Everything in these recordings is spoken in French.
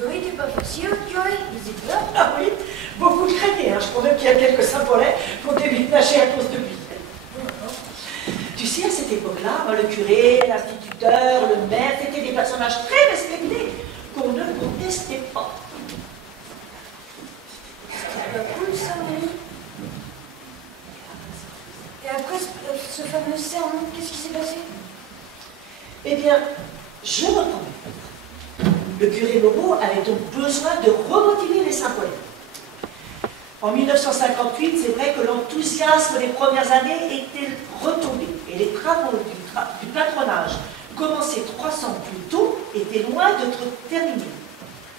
Joey, t'es pas facile, Joey? Vous êtes là? Ah oui, beaucoup de craignaient. Je crois même qu'il y a quelques Saint-Paulais qui ont déménagé à cause de lui. Tu sais, à cette époque-là, le curé, l'instituteur, le maire, c'était des personnages très respectés qu'on ne contestait pas. C'est pas cool, ça, Marie. Et après ce fameux sermon, qu'est-ce qui s'est passé? Eh bien, je reprends. Le curé Moreau avait donc besoin de remotiver les Saint-Paulais. En 1958, c'est vrai que l'enthousiasme des premières années était retombé et les travaux du patronage, commencés 3 ans plus tôt, étaient loin d'être terminés.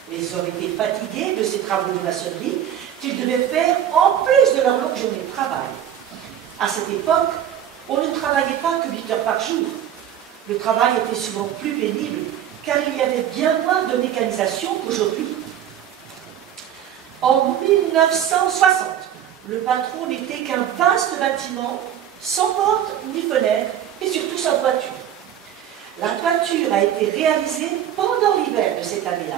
Les hommes étaient fatigués de ces travaux de maçonnerie qu'ils devaient faire en plus de leur longue journée de travail. À cette époque, on ne travaillait pas que 8 heures par jour. Le travail était souvent plus pénible, car il y avait bien moins de mécanisation qu'aujourd'hui. En 1960, le patron n'était qu'un vaste bâtiment, sans porte ni fenêtre, et surtout sans toiture. La toiture a été réalisée pendant l'hiver de cette année-là.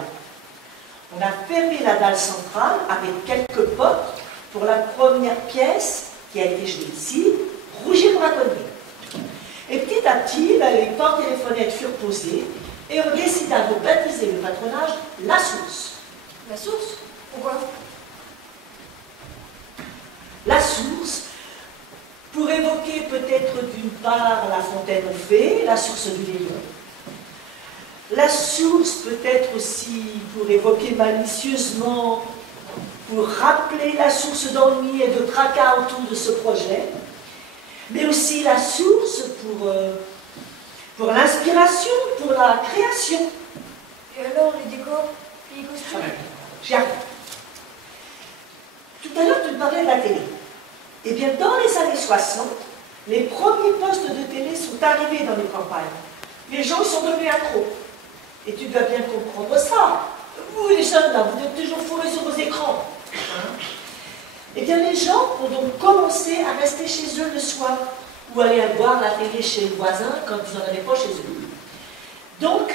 On a fermé la dalle centrale avec quelques portes pour la première pièce qui a été jouée ici, Rouget braconnier. Et petit à petit, les portes et les fenêtres furent posées et on décida de baptiser le patronage La Source. La source? Pourquoi? La Source, pour évoquer peut-être d'une part la fontaine aux fées, la source du Léon. La Source peut-être aussi pour évoquer malicieusement, pour rappeler la source d'ennui et de tracas autour de ce projet, mais aussi la source pour l'inspiration, pour la création. Et alors, les décors et les costumes? J'y arrive. Tout à l'heure, tu me parlais de la télé. Eh bien, dans les années 60, les premiers postes de télé sont arrivés dans les campagnes. Les gens sont devenus accros. Et tu dois bien comprendre ça. Vous, les jeunes, là, vous êtes toujours fourrés sur vos écrans. Hein? Eh bien, les gens ont donc commencé à rester chez eux le soir ou aller voir la télé chez le voisin quand ils n'en avaient pas chez eux. Donc,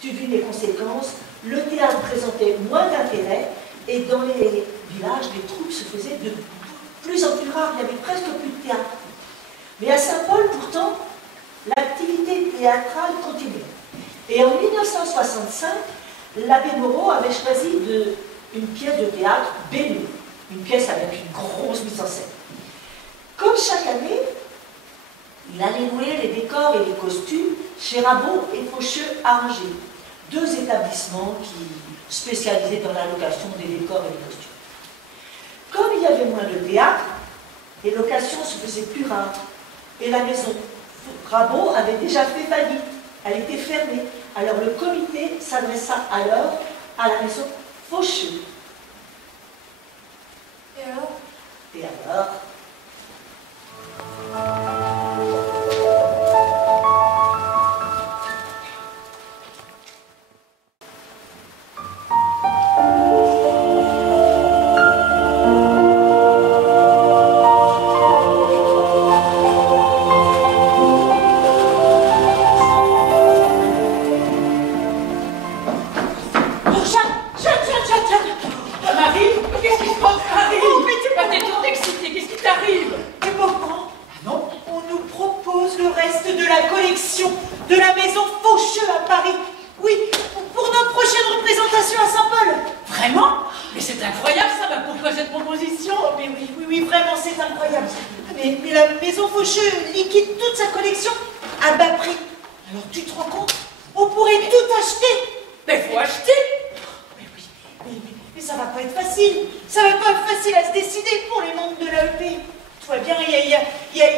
tu vis les conséquences, le théâtre présentait moins d'intérêt et dans les villages, les troupes se faisaient de plus en plus rares, il n'y avait presque plus de théâtre. Mais à Saint-Paul, pourtant, l'activité théâtrale continuait. Et en 1965, l'abbé Moreau avait choisi une pièce de théâtre, Bénou, une pièce avec une grosse mise en scène. Comme chaque année, il allait louer les décors et les costumes chez Rabot et Faucheux à Angers, 2 établissements qui spécialisaient dans la location des décors et des costumes. Comme il y avait moins de théâtre, les locations se faisaient plus rares. Et la maison Rabot avait déjà fait faillite. Elle était fermée. Alors le comité s'adressa alors à la maison Faucheux. Et alors? Et alors?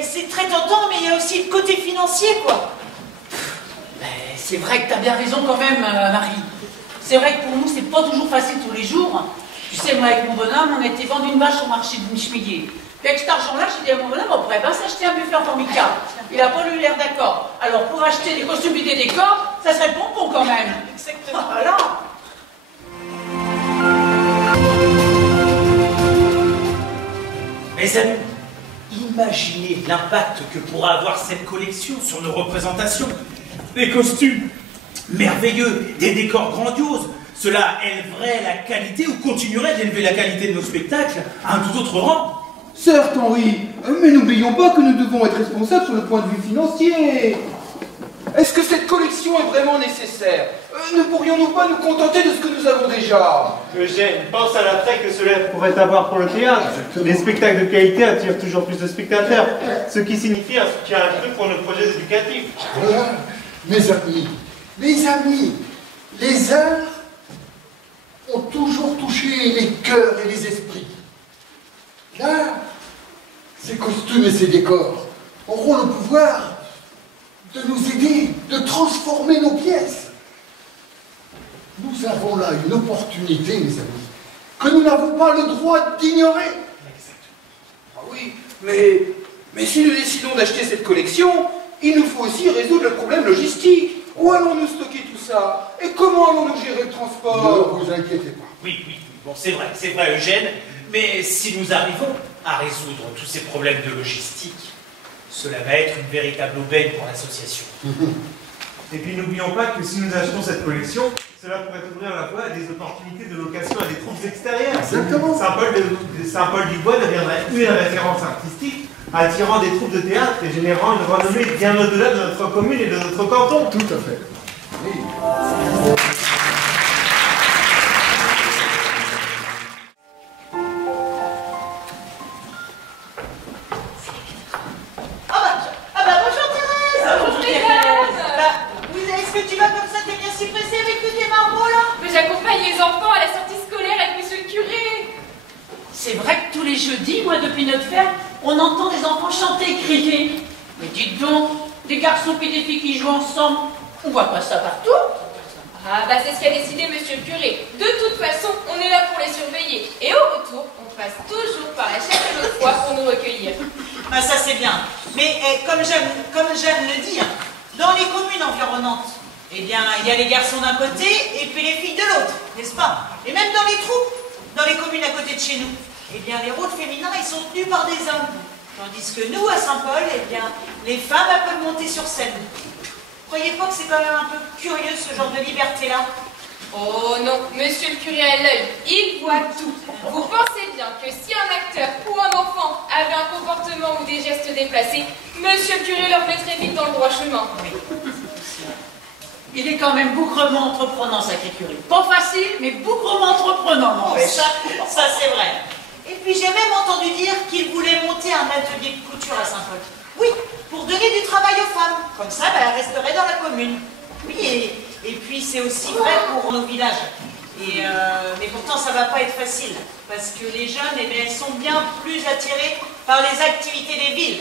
C'est très tentant, mais il y a aussi le côté financier, quoi. C'est vrai que tu as bien raison quand même, Marie. C'est vrai que pour nous, c'est pas toujours facile tous les jours. Tu sais, moi, avec mon bonhomme, on a été vendu une vache au marché de Michemillier. Puis avec cet argent-là, j'ai dit à mon bonhomme, on pourrait bien s'acheter un buffet en formica. Il n'a pas eu l'air d'accord. Alors, pour acheter des costumes et des décors, ça serait bon quand même. Exactement. Voilà. Mes amis, imaginez l'impact que pourra avoir cette collection sur nos représentations. Des costumes merveilleux, des décors grandioses, Cela élèverait la qualité ou continuerait d'élever la qualité de nos spectacles à un tout autre rang. Certes, Henri, mais n'oublions pas que nous devons être responsables sur le point de vue financier. Est-ce que cette collection est vraiment nécessaire? Ne pourrions-nous pas nous contenter de ce que nous avons déjà? Eugène, pense à l'attrait que cela pourrait avoir pour le théâtre. Les spectacles de qualité attirent toujours plus de spectateurs, ce qui signifie un soutien accru pour nos projets éducatifs. Voilà, mes amis, les arts ont toujours touché les cœurs et les esprits. Là, ces costumes et ces décors auront le pouvoir de nous aider, de transformer nos pièces. Nous avons là une opportunité, mes amis, que nous n'avons pas le droit d'ignorer. Ah oui, mais si nous décidons d'acheter cette collection, il nous faut aussi résoudre le problème logistique. Où allons-nous stocker tout ça? Et comment allons-nous gérer le transport? Ne vous inquiétez pas. Oui, bon, c'est vrai, Eugène, mais si nous arrivons à résoudre tous ces problèmes de logistique, cela va être une véritable aubaine pour l'association. Et puis n'oublions pas que si nous achetons cette collection, cela pourrait ouvrir la voie à des opportunités de location à des troupes extérieures. Exactement. Saint-Paul-du-Bois deviendrait une référence artistique, attirant des troupes de théâtre et générant une renommée bien au-delà de notre commune et de notre canton. Tout à fait. Oui. Bonjour Thérèse. Bonjour Thérèse. Oui, est-ce que tu vas comme ça, t'es bien si pressée avec tous tes marmots là? Mais j'accompagne les enfants à la sortie scolaire avec monsieur le curé. C'est vrai que tous les jeudis, moi, depuis notre ferme, on entend des enfants chanter, crier. Mais dites donc, des garçons et des filles qui jouent ensemble, on voit pas ça partout. Ah bah c'est ce qu'a décidé monsieur le curé. De toute façon, on est là pour les surveiller. Et au retour, on passe toujours par la chaîne de l'autre fois pour nous recueillir. Ah, ça c'est bien. Mais comme j'aime le dire, dans les communes environnantes, eh bien, il y a les garçons d'un côté et puis les filles de l'autre, n'est-ce pas? Et même dans les troupes, dans les communes à côté de chez nous, eh bien, les rôles féminins, ils sont tenus par des hommes. Tandis que nous, à Saint-Paul, eh bien, les femmes peuvent monter sur scène. Croyez pas que c'est quand même un peu curieux, ce genre de liberté-là? Oh non, monsieur le curé a l'œil, il voit tout. Vous pensez bien que si un acteur ou un enfant avait un comportement ou des gestes déplacés, monsieur le curé leur mettrait vite dans le droit chemin. Oui. Il est quand même bougrement entreprenant, sacré curé. Pas facile, mais bougrement entreprenant, non? Oui, ça c'est vrai. Et puis j'ai même entendu dire qu'il voulait monter un atelier de couture à Saint-Paul. Oui, pour donner du travail aux femmes. Comme ça, elle resterait dans la commune. Oui, et puis c'est aussi vrai pour nos villages. Mais pourtant, ça va pas être facile. Parce que les jeunes, eh bien, elles sont bien plus attirées par les activités des villes.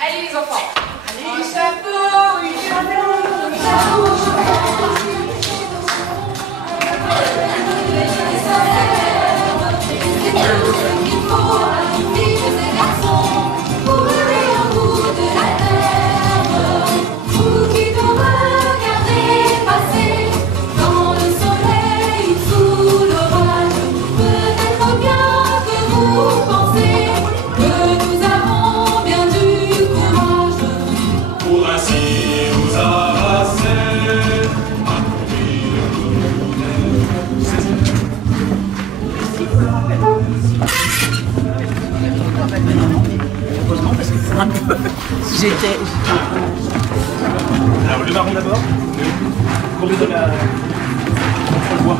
Allez les enfants. Allez, Un chapeau, une chapeau, une chapeau. J'étais... Alors, le marron d'abord. Combien de la... On le voit.